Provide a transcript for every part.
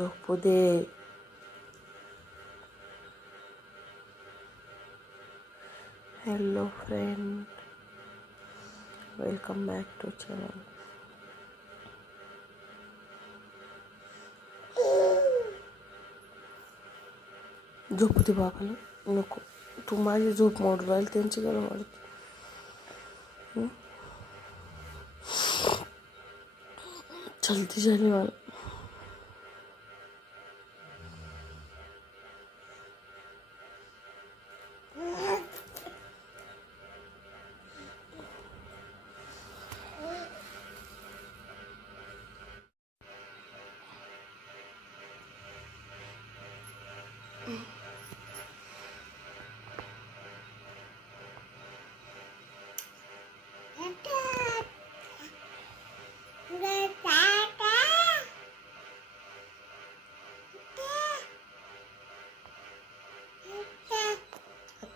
झोपू दे hello friend welcome back to channel झोपू दे बाबाला नको. तू माझी झोप मोडू राहील त्यांची गरम वाढते. चलती झाली मला.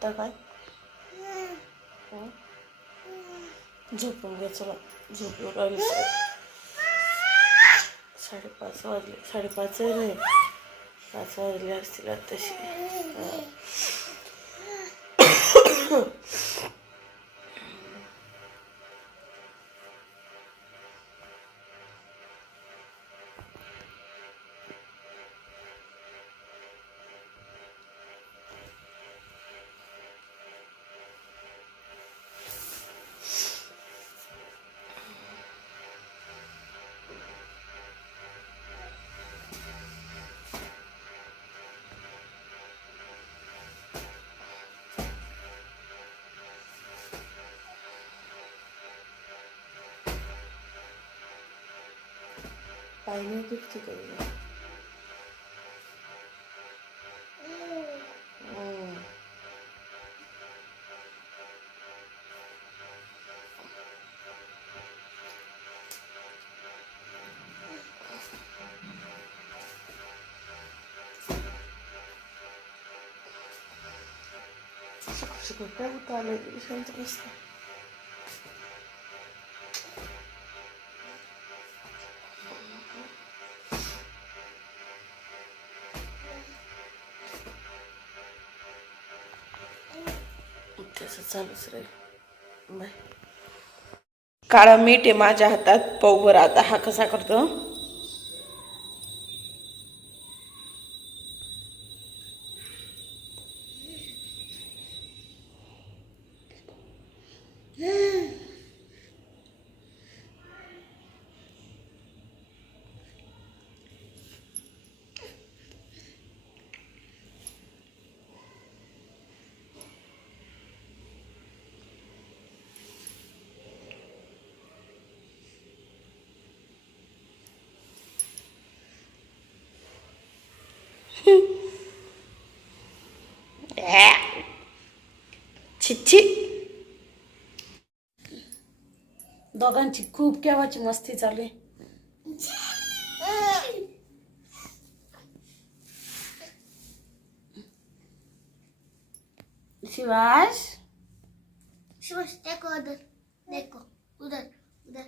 आता काय? झोपून घे चला. झोपून राहिली साडेपाच वाजले. साडेपाच नाही पाच वाजले असतील तशी kaynaya gittik öyle. Hmm. Шик-шик, опять утали, еще интересно. चालूच राहील बाय. काळा मीठ आहे माझ्या हातात. पाहू आता हा कसा करतो? छिच्छी दोघांची खूप केव्हाची मस्ती चालू आहे शिवाश शिवाश देखो उधर देखो उधर उधर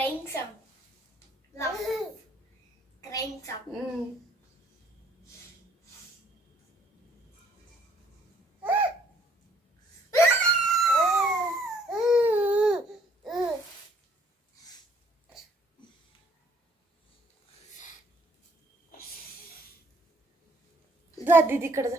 crying crying sound laugh crying sound हम्म. जा दीदीकडे जा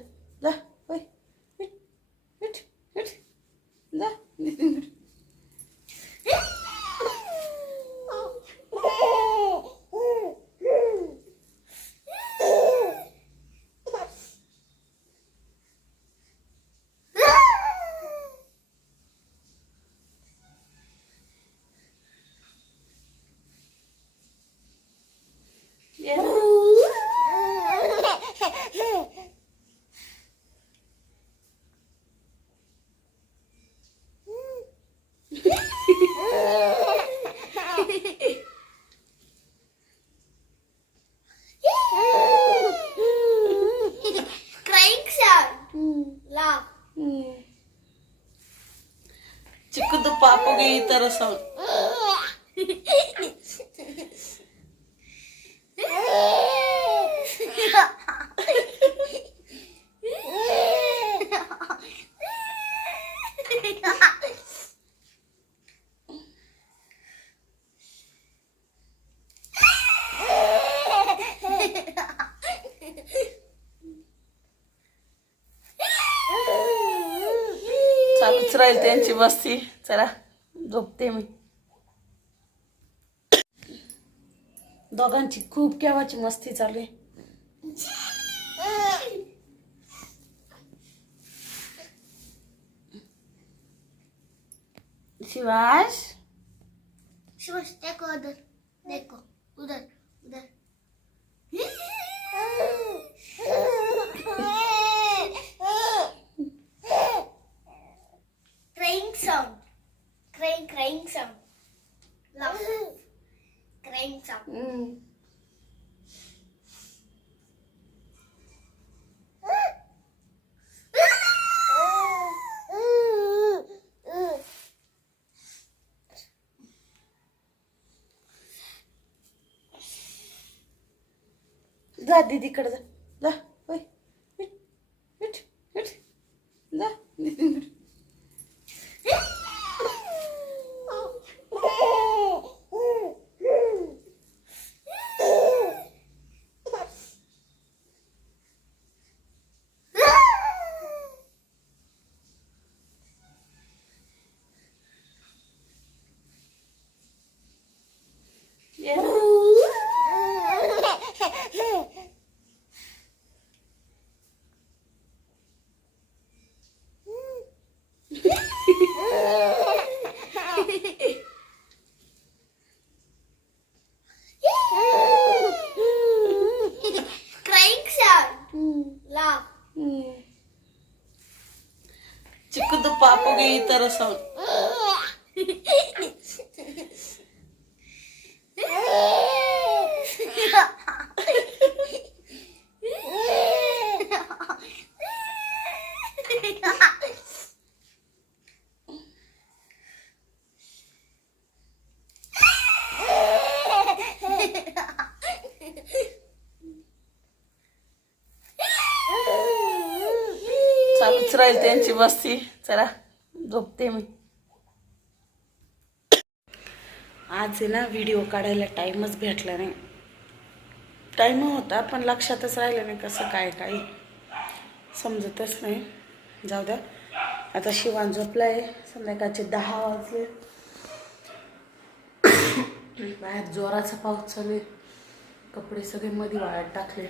coração. Tirar ele dentro de você, será? झोपते मी दोघांची खूप केव्हाची मस्ती चालू आहे शिवाश शिवाश देखो उधर देखो उधर उधर Crying sound. kring, kring zo. Lachen. Laat dit ik er dan. Laat, hoi. Hit, hit, hit. Laat, pterossauro. Sabe, tirar ele dente de você, será? झोपते मी. आज आहे ना व्हिडिओ काढायला टाईमच भेटला नाही. टाईम होता पण लक्षातच राहिलं नाही कसं काय काय. समजतच नाही. जाऊ द्या. आता शिवान झोपला आहे संध्याकाळचे दहा वाजले. बाहेर जोराचा पाऊस चालू आहे. कपडे सगळे मध्ये वाळत टाकले.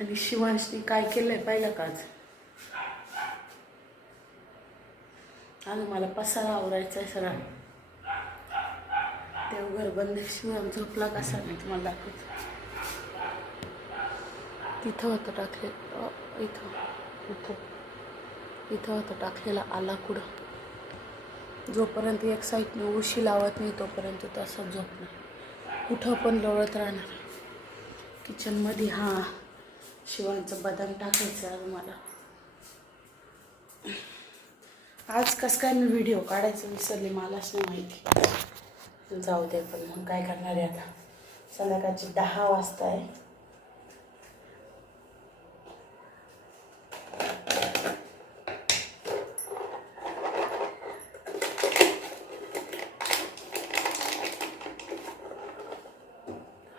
आणि शिवांशनी काय केलंय पाहिलं का आणि मला पसारा आवरायचा आहे सगळा देवघर बंद झोपला कसा नाही तुम्हाला दाखवत. तिथं होतं टाकले इथं. इथं. इथं होतं टाकलेला आला कुठं? जोपर्यंत एक साईडने उशी लावत नाही तोपर्यंत तसंच झोपणार. कुठं पण लोळत राहणार. किचनमध्ये हा. शिवांचं बदाम टाकायचं आहे मला. आज कसं काय मी व्हिडिओ काढायचं विसरले मलाच नाही माहिती. जाऊ दे पण मग काय करणार आहे आता? संध्याकाळचे दहा वाजता आहे.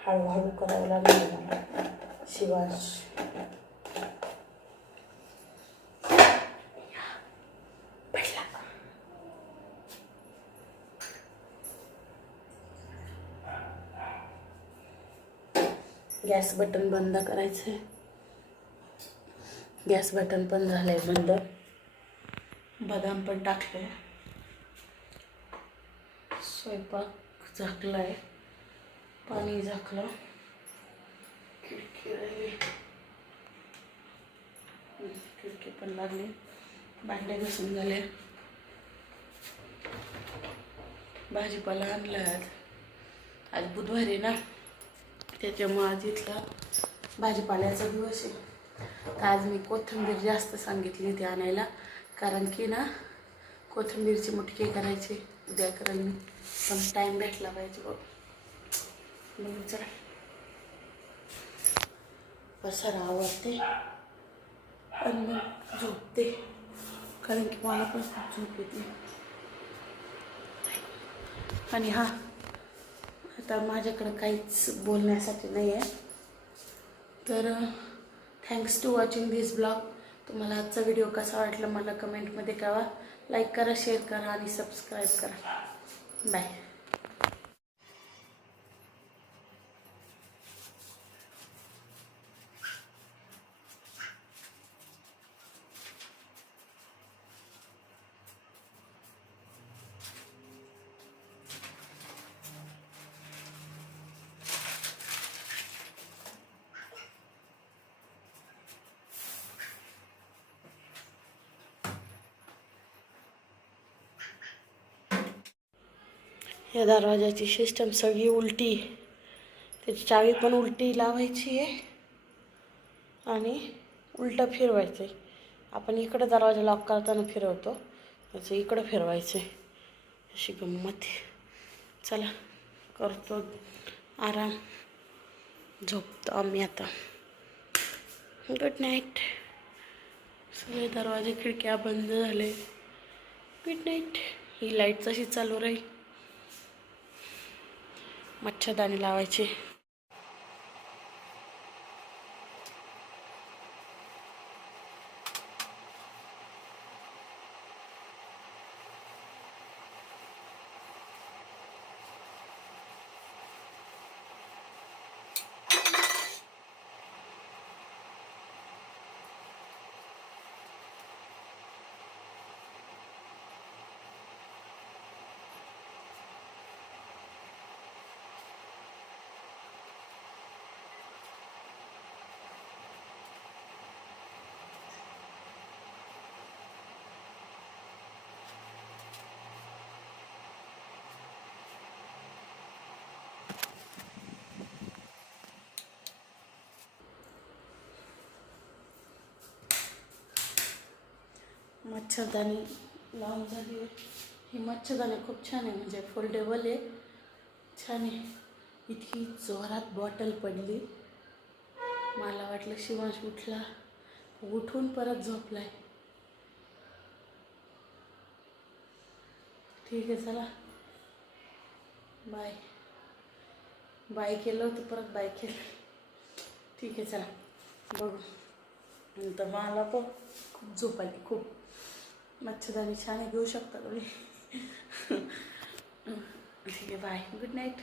हळूहळू करावं लागेल मला. शिवाश. गॅस बटन बंद करायचं आहे. गॅस बटन पण झालंय बंद. बदाम पण टाकले स्वयंपाक झाकलाय. पाणी झाकलं. खिडकी राहिली. खिडकी पण लागली. भांडे घासून झाले. भाजीपाला आणला आज. आज बुधवारी ना? त्याच्यामुळं आज इथला भाजीपाल्याचा दिवस आहे. तर आज मी कोथिंबीर जास्त सांगितली होती आणायला कारण की ना कोथिंबीरची मुटकी करायची उद्या कारण मी पण टाईम भेटला पाहिजे बघ. मग चला. पसारा आवडते? आणि मग झोपते. कारण की मला पण खूप झोप येते. आणि हा आता माझ्याकडं काहीच बोलण्यासाठी नाही आहे तर thanks to watching this blog तुम्हाला आजचा व्हिडिओ कसा वाटला मला कमेंटमध्ये कळवा. लाईक करा शेअर करा आणि सबस्क्राईब करा. बाय या दरवाजाची सिस्टम सगळी उलटी. त्याची चावी पण उलटी लावायची आहे. आणि उलटं फिरवायचं आहे आपण इकडं दरवाजा लॉक करताना फिरवतो. त्याचं इकडं फिरवायचं आहे अशी गंमत आहे. चला करतो आराम. झोपतो आम्ही आता. गुड नाईट सगळे दरवाजे खिडक्या बंद झाले. गुड नाईट ही लाइट तशी चालू राहील. मच्छरदाणी लावायची. मच्छरदाणी लावून झाली आहे. ही मच्छरदाणी खूप छान आहे म्हणजे फोल्डेबल आहे. छान आहे. इतकी जोरात बॉटल पडली. मला वाटलं शिवांश उठला. उठून परत झोपलाय. ठीक आहे चला. बाय बाय केलं होतं परत बाय केलं. ठीक आहे चला. बघू. नंतर मला पण खूप झोप आली खूप. मच्छरदाणी छान आहे घेऊ शकता तुम्ही. ठीक आहे बाय गुड नाईट